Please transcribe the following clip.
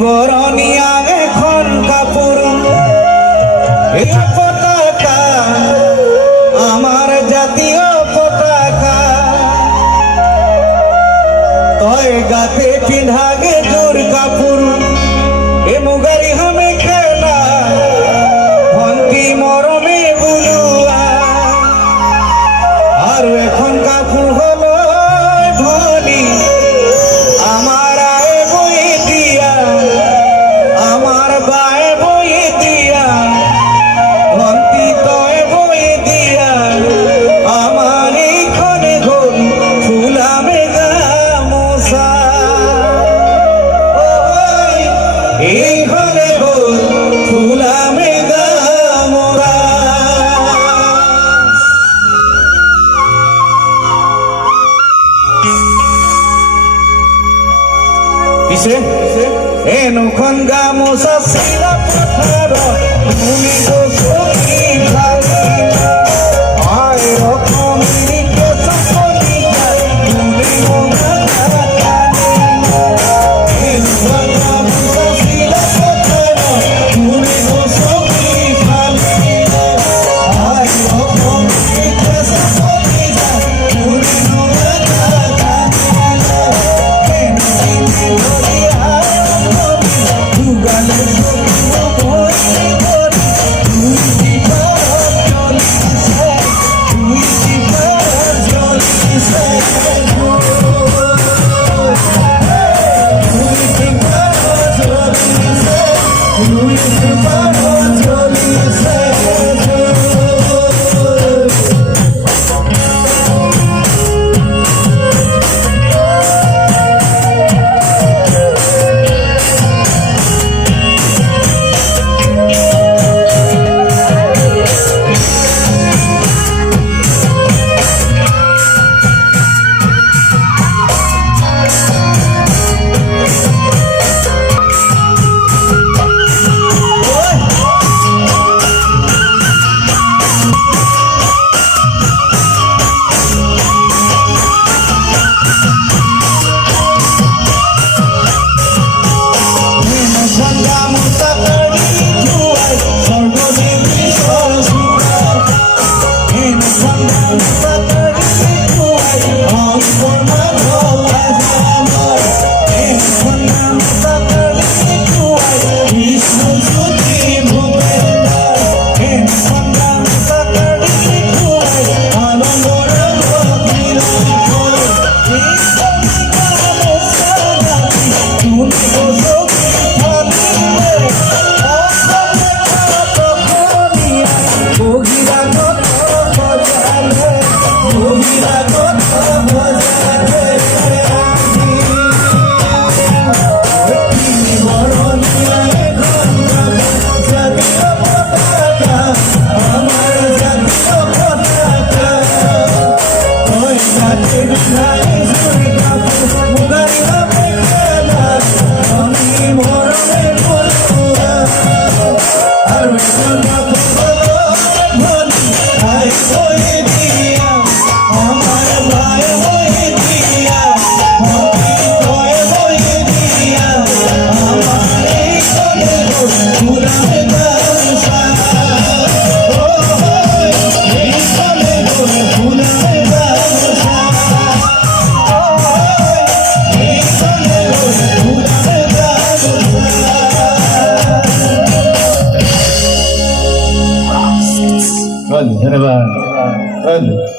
বরণিয়া এখন কাপড় এই পতাকা আমার জাতীয় পতাকা তয় গাতে পিন্ধাগে জোর কাপড় এ মুগারি হামে খেলা ভন্তি মরমে বুলুয়া আর এখন কাপড় হলো ধনী আমার আয় বই দিয়া আমার বায় বই দিয়া ভন্তি তয় বই দিয়া আমার এইখানে ঘোল ফুলামে গামোসা এইখানে ঘোল ফুলামে গামোসা কিসে এনুখন গামোচা চিলা পথাৰত মুনি গছকি ভালি আই ৰকমী কেঁচা কলিতা মুনি মুগা এনুখন গামোচা চিলা পথাৰত মুনি গছকি ভালি আই ৰকমী কেঁচা কলিতা মুনি মুগা ধন্যবাদ।